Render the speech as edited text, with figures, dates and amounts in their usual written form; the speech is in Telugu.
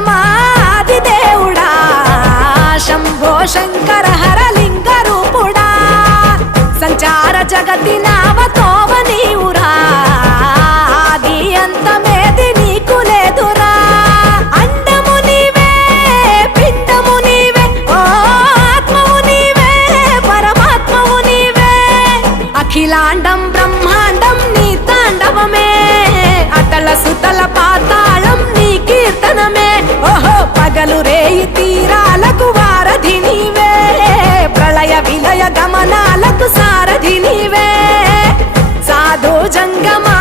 జంగమాది దేవుడా శంభో శంకర హరలింగ రూపుడా సంచార జగతి నావతోవ నీవురా ఆది అంతమేది నీకు లేదురా అండము నీవే పిండము నీవే ఓ ఆత్మవు నీవే పరమాత్మవు నీవే అఖిలాండం బ్రహ్మాండం నీ తాండవమే అతల సుతల పాతాళం నీ కీర్తనమే ఓహో పగలు రేయి తీరాలకు వారధి నీవే ప్రళయ విలయ గమనాలకు సారథి నీవే సాధు జంగమా